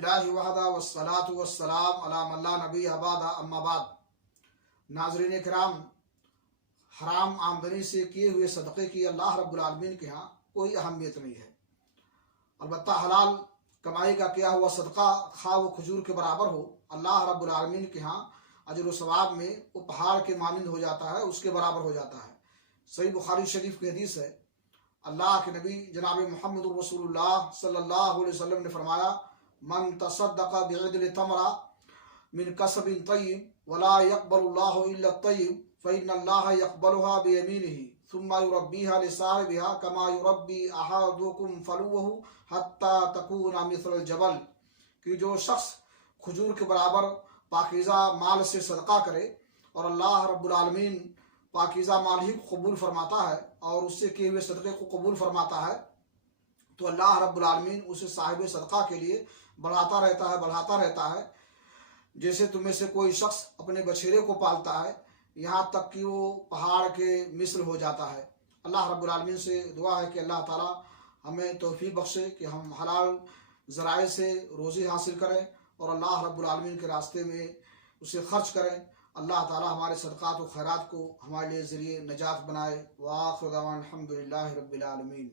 الحمدللہ وحدہ والصلاة والسلام علی من لا نبی بعدہ اما بعد۔ ناظرین کرام، حرام آمدنی سے کیے ہوئے صدقے کی اللہ رب العالمین کے ہاں کوئی اہمیت نہیں ہے۔ البتہ حلال کمائی کا کیا ہوا صدقہ خواہ وہ کھجور کے برابر ہو، اللہ رب العالمین کے ہاں اجر و ثواب میں وہ پہاڑ کے مانند ہو جاتا ہے، اس کے برابر ہو جاتا ہے۔ صحیح بخاری شریف کی حدیث ہے، اللہ کے نبی جناب محمد رسول اللہ صلی اللہ علیہ وسلم نے فرمایا، من تصدق بعدل تمرہ من کسب طیب ولا يقبل اللہ الا الطیب فإن اللہ يقبلها بيمینہ ثم يربیها لصاحبها كما يربی احدکم فلوہ حتی تکون مثل الجبل، کہ جو شخص کھجور کے برابر پاکیزہ مال سے صدقہ کرے اور اللہ رب العالمین پاکیزہ مال ہی کو قبول فرماتا ہے اور اس سے کیے ہوئے صدقے کو قبول فرماتا ہے، تو اللہ رب العالمین اسے صاحب صدقہ کے لیے بڑھاتا رہتا ہے جیسے تم میں سے کوئی شخص اپنے بچھیرے کو پالتا ہے، یہاں تک کہ وہ پہاڑ کے مثل ہو جاتا ہے۔ اللہ رب العالمین سے دعا ہے کہ اللہ تعالی ہمیں توفیق بخشے کہ ہم حلال ذرائع سے روزی حاصل کریں اور اللہ رب العالمین کے راستے میں اسے خرچ کریں۔ اللہ تعالی ہمارے صدقات و خیرات کو ہمارے لیے ذریعے نجات بنائے۔ وآخر دعوانا الحمدللہ رب العالمین۔